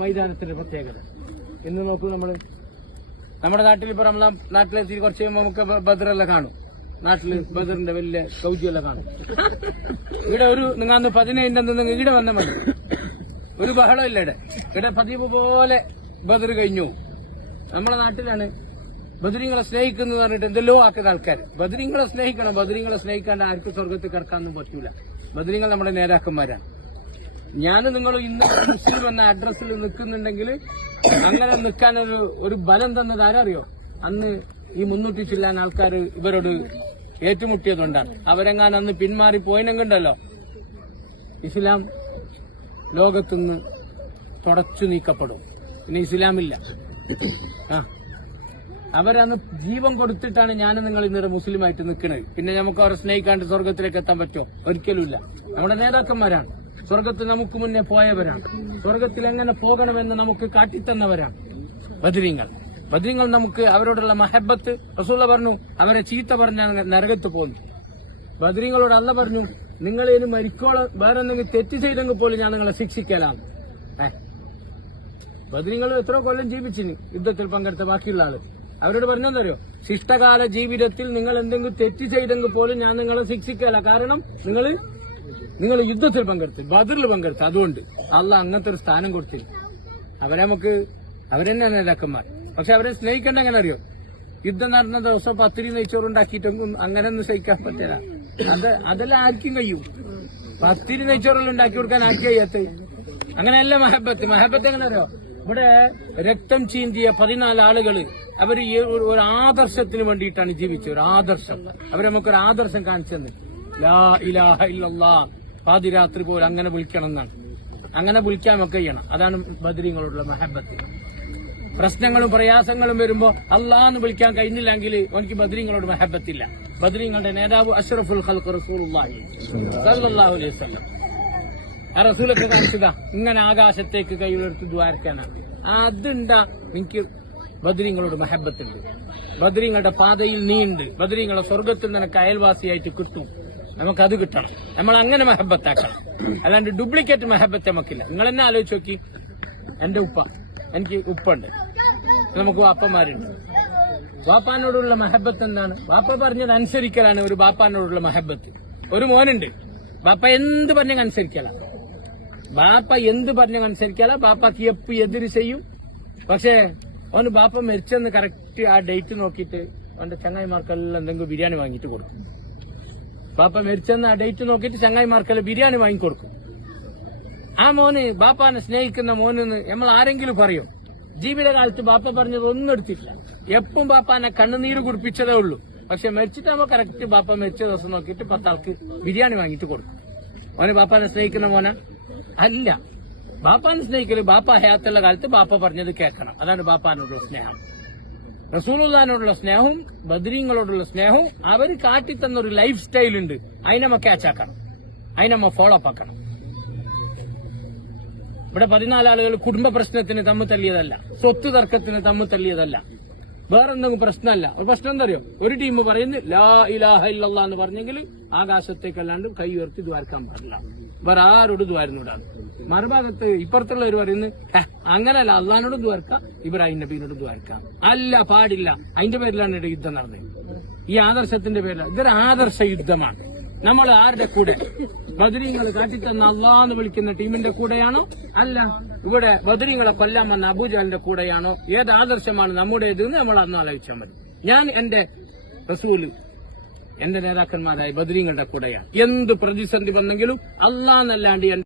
മൈതാനത്തിന്റെ പ്രത്യേകത. ഇന്ന് നോക്കൂ, നമ്മുടെ നാട്ടിൽ ഇപ്പൊ നമ്മളെ നാട്ടിലെത്തി കുറച്ച് കഴിയുമ്പോൾ നമുക്ക് ബദറെല്ലാം കാണും. നാട്ടില് ബദറിന്റെ വലിയ കൗജിയെല്ലാം കാണും. ഇവിടെ നിങ്ങൾ 15 ഇവിടെ വന്ന മതി, ഒരു ബഹളമില്ല. ഇവിടെ പതിവ് പോലെ ബദർ കഴിഞ്ഞു. നമ്മളെ നാട്ടിലാണ് ബദരീങ്ങളെ സ്നേഹിക്കുന്നു പറഞ്ഞിട്ട് എന്തെല്ലോ ആക്കുന്ന ആൾക്കാർ. ബദരീങ്ങളെ സ്നേഹിക്കണം. ബദരീങ്ങളെ സ്നേഹിക്കാണ്ട് ആർക്കും സ്വർഗത്തിൽ കിടക്കാനൊന്നും പറ്റൂല. ബദരീങ്ങൾ നമ്മുടെ നേതാക്കന്മാരാണ്. ഞാനും നിങ്ങളും ഇന്ന് മുസ്ലിം എന്ന അഡ്രസ്സിൽ നിൽക്കുന്നുണ്ടെങ്കിൽ അങ്ങനെ നിൽക്കാൻ ഒരു ബലം തന്നത് ആരറിയോ? അന്ന് ഈ 300 ചില്ലാൻ ആൾക്കാർ ഇവരോട് ഏറ്റുമുട്ടിയതുകൊണ്ടാണ്. അവരെങ്ങാനും അന്ന് പിന്മാറി പോയിനെങ്കിണ്ടല്ലോ ഇസ്ലാം ലോകത്തുനിന്ന് തുടച്ചു നീക്കപ്പെടും. പിന്നെ ഇസ്ലാമില്ല. അവരന്ന് ജീവൻ കൊടുത്തിട്ടാണ് ഞാനും നിങ്ങൾ ഇന്നലെ മുസ്ലിമായിട്ട് നിൽക്കുന്നത്. പിന്നെ നമുക്ക് അവരെ സ്നേഹിക്കാണ്ട് സ്വർഗത്തിലേക്ക് എത്താൻ പറ്റുമോ? ഒരിക്കലുമില്ല. നമ്മുടെ നേതാക്കന്മാരാണ്. സ്വർഗത്തിൽ നമുക്ക് മുന്നേ പോയവരാണ്. സ്വർഗത്തിൽ എങ്ങനെ പോകണമെന്ന് നമുക്ക് കാട്ടിത്തന്നവരാണ് ബദരീങ്ങൾ. നമുക്ക് അവരോടുള്ള മഹബത്ത്, റസൂല പറഞ്ഞു അവരെ ചീത്ത പറഞ്ഞാൽ നരകത്ത് പോന്നു. ബദരീങ്ങളോട് അല്ല പറഞ്ഞു, നിങ്ങളേന് മരിക്കോളം വേറെ എന്തെങ്കിലും തെറ്റ് ചെയ്തെങ്കിൽ പോലും ഞാൻ നിങ്ങളെ ശിക്ഷിക്കലാണ്. ബദരീങ്ങൾ എത്രയോ കൊല്ലം ജീവിച്ചിന് യുദ്ധത്തിൽ പങ്കെടുത്ത ബാക്കിയുള്ള ആള്. അവരോട് പറഞ്ഞെന്തറിയോ? ശിഷ്ടകാല ജീവിതത്തിൽ നിങ്ങൾ എന്തെങ്കിലും തെറ്റ് ചെയ്തെങ്കിൽ പോലും ഞാൻ നിങ്ങളെ ശിക്ഷിക്കല. കാരണം നിങ്ങൾ യുദ്ധത്തിൽ പങ്കെടുത്തു, ബദറിൽ പങ്കെടുത്തു. അതുകൊണ്ട് അള്ളാഹ് അങ്ങനത്തെ ഒരു സ്ഥാനം കൊടുത്തില്ല. അവരെന്നെ നേതാക്കന്മാർ. പക്ഷെ അവരെ സ്നേഹിക്കേണ്ട എങ്ങനെ അറിയോ? യുദ്ധം നടന്ന ദിവസം പത്തിരി നെയ്ച്ചോറുണ്ടാക്കിയിട്ടൊന്നും അങ്ങനെയൊന്നും സഹിക്കാൻ പറ്റില്ല. അതെല്ലാം ആർക്കും കഴിയും. പത്തിരി നെയ്ച്ചോറെല്ലാം ഉണ്ടാക്കി കൊടുക്കാൻ ആർക്കും കഴിയാത്ത. അങ്ങനെയല്ല മഹബത്ത് എങ്ങനെ അറിയോ? ഇവിടെ രക്തം ചീന്തിയ 14 ആളുകള് അവര് ഒരു ആദർശത്തിന് വേണ്ടിയിട്ടാണ് ജീവിച്ചത്. ഒരു ആദർശം. അവരെ നമുക്കൊരു ആദർശം കാണിച്ചെന്ന്. ലാ ഇലാഹ ഇല്ലല്ലാഹ് പാതിരാത്രി പോലെ അങ്ങനെ വിളിക്കണം എന്നാണ്. അങ്ങനെ വിളിക്കാമൊക്കെ ചെയ്യണം. അതാണ് ബദരീങ്ങളോടുള്ള മഹബത്ത്. പ്രശ്നങ്ങളും പ്രയാസങ്ങളും വരുമ്പോ അല്ലാന്ന് വിളിക്കാൻ കഴിഞ്ഞില്ലെങ്കിൽ എനിക്ക് ബദരീങ്ങളോട് മഹബത്തില്ല. ബദരീങ്ങളുടെ നേതാവ് അഷ്റഫുൽ ഖൽഖ് റസൂലുള്ളാഹി സ്വല്ലല്ലാഹു അലൈഹി വസല്ലം. ആ റസൂലൊക്കെ കാണിച്ചതാ ഇങ്ങനെ ആകാശത്തേക്ക് കൈയുയർത്തി ദ്വാരക്കാനാണ്. അതുണ്ടാ എനിക്ക് ബദരീങ്ങളോട് മഹബത്തുണ്ട്. ബദരീങ്ങളുടെ പാതയിൽ നീണ്ട്. ബദരീങ്ങളെ സ്വർഗത്തിൽ നിനക്ക് അയൽവാസിയായിട്ട് കിട്ടും. നമുക്കത് കിട്ടണം. നമ്മൾ അങ്ങനെ മഹബത്താക്കണം. അല്ലാണ്ട് ഡ്യൂപ്ലിക്കേറ്റ് മഹബത്ത് നമുക്കില്ല. നിങ്ങൾ എന്നെ ആലോചിച്ച് നോക്കി. എന്റെ എനിക്ക് ഉപ്പുണ്ട്, നമുക്ക് വാപ്പന്മാരുണ്ട്. വാപ്പാനോടുള്ള മഹബത്ത് എന്താണ്? വാപ്പ പറഞ്ഞത് അനുസരിക്കലാണ് ഒരു ബാപ്പാനോടുള്ള മഹബത്ത്. ഒരു മോനുണ്ട്, ബാപ്പ എന്ത് പറഞ്ഞ അനുസരിക്കല. ബാപ്പാക്ക് എപ്പ് എതിര് ചെയ്യും. പക്ഷേ അവന് ബാപ്പ മരിച്ചെന്ന് കറക്റ്റ് ആ ഡേറ്റ് നോക്കിയിട്ട് അവന്റെ ചങ്ങായിമാർക്കെല്ലാം എന്തെങ്കിലും ബിരിയാണി വാങ്ങിയിട്ട് കൊടുക്കും. ബാപ്പ മരിച്ചെന്ന് ആ ഡേറ്റ് നോക്കിയിട്ട് ചങ്ങായിമാർക്കെല്ലാം ബിരിയാണി വാങ്ങിക്കൊടുക്കും. ആ മോന് ബാപ്പാനെ സ്നേഹിക്കുന്ന മോനെന്ന് നമ്മൾ ആരെങ്കിലും പറയും? ജീവിതകാലത്ത് ബാപ്പ പറഞ്ഞത് ഒന്നും എടുത്തിട്ടില്ല. എപ്പം ബാപ്പാനെ കണ്ണുനീര് കുടിപ്പിച്ചതേ ഉള്ളൂ. പക്ഷെ മരിച്ചിട്ടാകുമ്പോ കറക്റ്റ് ബാപ്പ മരിച്ച ദിവസം നോക്കിയിട്ട് 10 ആൾക്ക് ബിരിയാണി വാങ്ങിയിട്ട് കൊടുക്കും. അവന് ബാപ്പാനെ സ്നേഹിക്കുന്ന മോന അല്ല. ബാപ്പാനെ സ്നേഹിക്കല് ബാപ്പ ഹയാത്തുള്ള കാലത്ത് ബാപ്പ പറഞ്ഞത് കേൾക്കണം. അതാണ് ബാപ്പാനോടുള്ള സ്നേഹം. റസൂലുള്ളാഹിനോടുള്ള സ്നേഹവും ബദരീങ്ങളോടുള്ള സ്നേഹവും അവർ കാട്ടിത്തന്നൊരു ലൈഫ് സ്റ്റൈലുണ്ട്. അതിനമ്മ ക്യാച്ചാക്കണം, അതിനമ്മ ഫോളോ അപ്പ് ആക്കണം. ഇവിടെ 14 ആളുകൾ കുടുംബ പ്രശ്നത്തിന് തമ്മിൽ തല്ലിയതല്ല, സ്വത്ത് തർക്കത്തിന് തമ്മിൽ തല്ലിയതല്ല, വേറെന്തെങ്കിലും പ്രശ്നമല്ല. ഒരു പ്രശ്നം എന്താ അറിയോ? ഒരു ടീം പറയുന്നു ലാ ഇലാഹ ഇല്ലല്ലാഹ് എന്ന് പറഞ്ഞെങ്കിൽ ആകാശത്തേക്കല്ലാണ്ട് കൈ ഉയർത്തി ദ്വാരക്കാൻ പാടില്ല. വേറെ ആരോട് ദ്വാരുന്നൂടാണ്. മറുഭാഗത്ത് ഇപ്പുറത്തുള്ളവർ പറയുന്നത് അങ്ങനല്ല, അള്ളഹാനോട് ദ്വാരക്കാം, ഇബ്രാഹിം നബീനോട് ദ്വാരക്കാം. അല്ല, പാടില്ല. അതിന്റെ പേരിലാണ് ഇവിടെ യുദ്ധം നടന്നത്. ഈ ആദർശത്തിന്റെ പേരിലാണ്. ഇതൊരു ആദർശ യുദ്ധമാണ്. നമ്മൾ ആരുടെ കൂടെ? ബദരീങ്ങൾ കാട്ടിത്തന്ന അള്ളാന്ന് വിളിക്കുന്ന ടീമിന്റെ കൂടെയാണോ? അല്ല, ഇവിടെ ബദരീങ്ങളെ കൊല്ലാൻ വന്ന അബൂജാലിന്റെ കൂടെയാണോ? ഏത് ആദർശമാണ് നമ്മുടേതെന്ന് നമ്മൾ അന്ന് ആലോചിച്ചാൽ മതി. ഞാൻ എന്റെ റസൂല്, എന്റെ നേതാക്കന്മാരായ ബദരീങ്ങളുടെ കൂടെയാണ്. എന്ത് പ്രതിസന്ധി വന്നെങ്കിലും അള്ളാന്നല്ലാണ്ട്